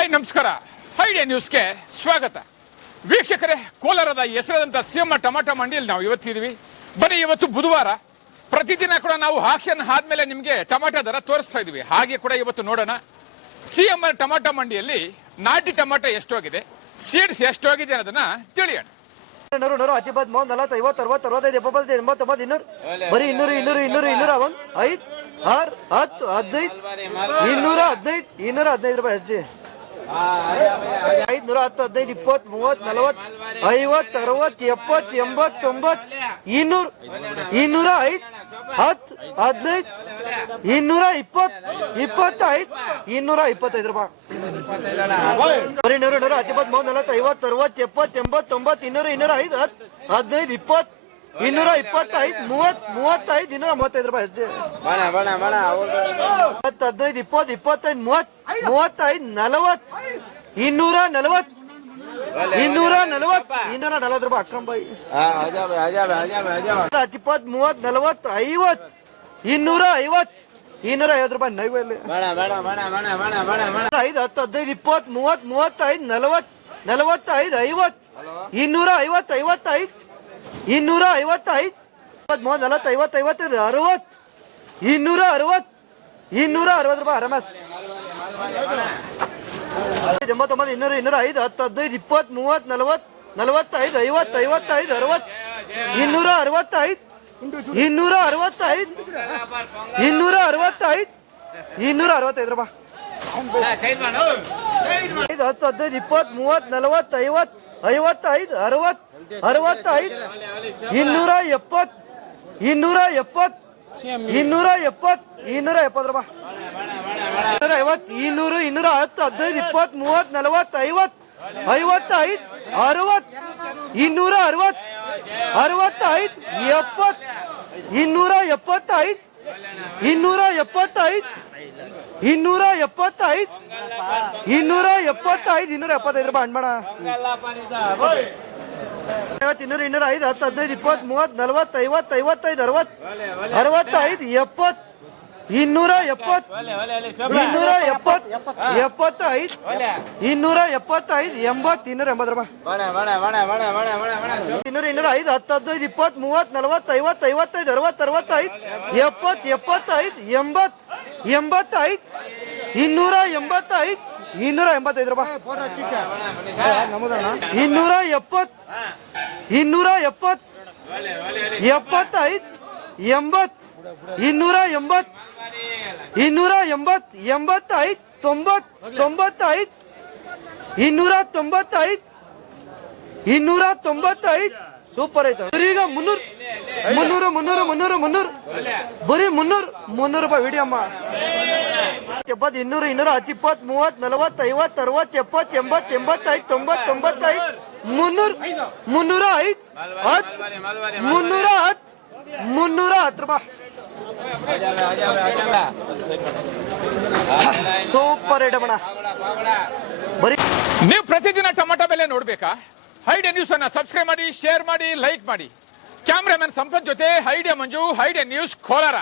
Hi, ನಮಸ್ಕಾರ. ಹೈಡಿಯಾ ನ್ಯೂಸ್ಗೆ ಸ್ವಾಗತ. ವೀಕ್ಷಕರೇ, ಕೋಲಾರದ ಹೆಸರಾದಂಥ ಸಿಎಂ ಟಮಾಟೋ ಮಂಡಿಯಲ್ಲಿ ನಾವು ಇವತ್ತಿದ್ದೀವಿ ಬನ್ನಿ, ಇವತ್ತು ಬುಧವಾರ. ಪ್ರತಿದಿನ ಕೂಡ ನಾವು ಆಕ್ಷನ್ ಆದ್ಮೇಲೆ ನಿಮಗೆ ಟಮಾಟೋ ದರ ತೋರಿಸ್ತಾ ಇದೀವಿ. ಹಾಗೆ ಕೂಡ ಇವತ್ತು ನೋಡೋಣ. ಸಿಎಂ ಟಮಾಟೋ ಮಂಡಿಯಲ್ಲಿ ನಾಟಿ ಟೊಮಾಟೊ ಎಷ್ಟೋಗಿದೆ ಸೀಡ್ಸ್ ಎಷ್ಟೋಗಿದೆ ಅನ್ನೋದನ್ನ ತಿಳಿಯೋಣ. ನೂರು ಅರವತ್ತು, ಅರವತ್ತೈದು ಇನ್ನೂರು. ಬರೀ ಇನ್ನೂರು ಇನ್ನೂರು ಇನ್ನೂರು ಒಂದು ಹದಿನೈದು ರೂಪಾಯಿ ಅಜ್ಜಿ ಐದು ನೂರ ಹತ್ತು ಹದಿನೈದು ಇಪ್ಪತ್ತು ಮೂವತ್ತು ನಲವತ್ತು, ಐವತ್ತು, ಅರವತ್ತು, ಎಪ್ಪತ್ತು ಎಂಬತ್ ತೊಂಬತ್ ಇನ್ನೂರು ಇನ್ನೂರ ಐದು ಹತ್ತು, ಹದಿನೈದು ಇನ್ನೂರ ಇಪ್ಪತ್ತು ಇಪ್ಪತ್ತೈದು ಇನ್ನೂರ ಇಪ್ಪತ್ತೈದು ರೂಪಾಯಿ. ನೂರು ನೂರ ಹತ್ತಿಪ್ಪತ್ತು ಮೂವತ್ತು ನಲವತ್ತು, ಐವತ್ತು, ಅರವತ್ತು, ಎಪ್ಪತ್ತು ಎಂಬತ್ತು ತೊಂಬತ್ತು ಇನ್ನೂರ ಇನ್ನೂರ ಐದು ಹತ್ತು, ಹದಿನೈದು, ಇಪ್ಪತ್ತು. ಇನ್ನೂರ ಇಪ್ಪತ್ತೈದು ಮೂವತ್ ಮೂವತ್ತೈದು ಇನ್ನೂರ ಮೂವತ್ತೈದು ರೂಪಾಯಿ ಹತ್ತು ಹದಿನೈದು ಇಪ್ಪತ್ತು ಇಪ್ಪತ್ತೈದು ಮೂವತ್ ಮೂವತ್ತೈದು ನಲವತ್ ಇನ್ನೂರ ನಲವತ್ ಇನ್ನೂರ ನಲವತ್ ಇನ್ನೂರ ನಲವತ್ ರೂಪಾಯಿ ಅಕ್ರಮ ಬಾಯಿ. ಇಪ್ಪತ್ ಮೂವತ್ ನಲವತ್ ಐವತ್ ಇನ್ನೂರ ಐವತ್ ಇನ್ನೂರ ಐವತ್ತು ರೂಪಾಯಿ ನೈವೇಲಿ ಐದು ಹತ್ತು ಹದಿನೈದು ಇಪ್ಪತ್ತು ಮೂವತ್ ಮೂವತ್ತೈದು ನಲವತ್ ನಲವತ್ತೈದು ಐವತ್ ಇನ್ನೂರ ಐವತ್ತು ಐವತ್ತೈದು ಇನ್ನೂರ ಐವತ್ತೈದು ಮೂವತ್ತು ನಲವತ್ತು ಐವತ್ತು ಐವತ್ತೈದು, ಅರವತ್ತು. ಇನ್ನೂರ ಅರವತ್ತು ಇನ್ನೂರ ಅರವತ್ತು ರೂಪಾಯಿ ಅರಮಸ್. ಎಂಬತ್ತೊಂಬತ್ತು, ಇನ್ನೂರ ಇನ್ನೂರ ಐದು ಹತ್ತು ಹದಿನೈದು ಇಪ್ಪತ್ತು ಮೂವತ್ತು ನಲವತ್ತು, ನಲವತ್ತೈದು, ಐವತ್ತು, ಐವತ್ತೈದು, ಅರವತ್ತು. ಇನ್ನೂರ ಅರವತ್ತೈದು ಇನ್ನೂರ ಅರವತ್ತೈದು ಇನ್ನೂರ ಅರವತ್ತೈದು ಇನ್ನೂರ ಅರವತ್ತೈದು ರೂಪಾಯಿ. ಐದು ಹತ್ತು ಹದಿನೈದು ಇಪ್ಪತ್ತು ಮೂವತ್ತು ನಲವತ್ತು, ಐವತ್ತು, ಐವತ್ತೈದು, ಅರವತ್ತು. ಅರವತ್ತೈದು. ಇನ್ನೂರ ಎಪ್ಪತ್ತು ಇನ್ನೂರ ಎಪ್ಪತ್ತು ಇನ್ನೂರ ಎಪ್ಪತ್ತು ಇನ್ನೂರ ಎಪ್ಪತ್ತು ರೂಪಾಯಿ ಇನ್ನೂರ ಐವತ್ತು, ಇನ್ನೂರು, ಇನ್ನೂರ ಹತ್ತು, ಹದಿನೈದು, ಇಪ್ಪತ್ತು, ಮೂವತ್ತು, ನಲವತ್ತು, ಐವತ್ತು, ಐವತ್ತೈದು, ಅರವತ್ತು, ಇನ್ನೂರ ಅರವತ್ತು, ಅರವತ್ತೈದು, ಎಪ್ಪತ್ತು, ಇನ್ನೂರ ಎಪ್ಪತ್ತೈದು ಇನ್ನೂರ ಎಪ್ಪತ್ತೈದು ಇನ್ನೂರ ಎಪ್ಪತ್ತೈದು ಇನ್ನೂರ ಎಪ್ಪತ್ತೈದು ಇನ್ನೂರ ಎಪ್ಪತ್ತೈದು ರೂಪಾಯಿ ಹಣ್ಮಾಡ ಐವತ್ತು ಇನ್ನೂರು ಇನ್ನೂರ ಐದು ಹತ್ತು ಹದಿನೈದು ಇಪ್ಪತ್ತು ಮೂವತ್ತು ನಲ್ವತ್ತು ಐವತ್ತು ಐವತ್ತೈದು ಅರವತ್ತು ಅರವತ್ತೈದು ಎಪ್ಪತ್ತು ಇನ್ನೂರ ಎಪ್ಪತ್ತು ಇನ್ನೂರ ಎಪ್ಪತ್ತು ಎಪ್ಪತ್ತೈದು ಇನ್ನೂರ ಎಪ್ಪತ್ತೈದು ಎಂಬತ್ತು ಇನ್ನೂರ ಎಂಬತ್ತು ರೂಪಾಯಿ ಇನ್ನೂರ ಇನ್ನೂರ ಐದು ಹತ್ತು ಹದಿನೈದು ಇಪ್ಪತ್ತು ಮೂವತ್ತು ನಲ್ವತ್ತು ಐವತ್ತು ಐವತ್ತೈದು ಅರವತ್ತು ಅರವತ್ತೈದು ಎಪ್ಪತ್ತು ಎಪ್ಪತ್ತೈದು ಎಂಬತ್ತು ಎಂಬತ್ತೈದು ಇನ್ನೂರ ಎಂಬತ್ತೈದು ಇನ್ನೂರ ಎಂಬತ್ತೈದು ರೂಪಾಯಿ. ಇನ್ನೂರ ಎಪ್ಪತ್ತು ಇನ್ನೂರ ಎಪ್ಪತ್ತು ಎಪ್ಪತ್ತೈದು ಎಂಬತ್ತು ಇನ್ನೂರ ಎಂಬತ್ತು ಇನ್ನೂರ ಎಂಬತ್ತು ಎಂಬತ್ತೈದು ತೊಂಬತ್ ತೊಂಬತ್ತೈದು ಇನ್ನೂರ ತೊಂಬತ್ತೈದು ಇನ್ನೂರ ತೊಂಬತ್ತೈದು ಸೂಪರ್ ಐತೆ ಈಗ ಮುನ್ನೂರು ಮುನ್ನೂರು ಮುನ್ನೂರು ಮುನ್ನೂರು ಮುನ್ನೂರು. ಬರೀ ಮುನ್ನೂರು ಮುನ್ನೂರು ರೂಪಾಯಿ ವಿಡಿಯಮ್ಮ ಎಪ್ಪತ್ತು ಇನ್ನೂರು, ಇನ್ನೂರ ಹತ್ತು ಇಪ್ಪತ್ತು ಮೂವತ್ತು, ನಲವತ್ತು, ಐವತ್ತು, ಅರವತ್ತು, ಎಪ್ಪತ್ತು, ಎಂಬತ್ತು, ಎಂಬತ್ತೈದು ತೊಂಬತ್ತು ತೊಂಬತ್ತೈದು ಮುನ್ನೂರು, ಮುನ್ನೂರ ಐದು, ಹತ್ತು, ಮುನ್ನೂರ ಹತ್ತು ಮುನ್ನೂರ ಹತ್ತು ರೂಪಾಯಿ. ಸೂಪರ್ ಐಟಮ್ ಬರೀ ನೀವು ಪ್ರತಿದಿನ ಟೊಮಾಟೊ ಬೆಲೆ ನೋಡ್ಬೇಕಾ? ಹೈಡಿಯಾ ನ್ಯೂಸ್ ಅನ್ನ ಸಬ್ಸ್ಕ್ರೈಬ್ ಮಾಡಿ ಶೇರ್ ಮಾಡಿ ಲೈಕ್ ಮಾಡಿ. ಕ್ಯಾಮ್ರಾಮನ್ ಸಂಪತ್ ಜೊತೆ ಹೈಡಿಯಾ ಮಂಜು ಹೈಡಿಯಾ ನ್ಯೂಸ್ ಕೋಲಾರ.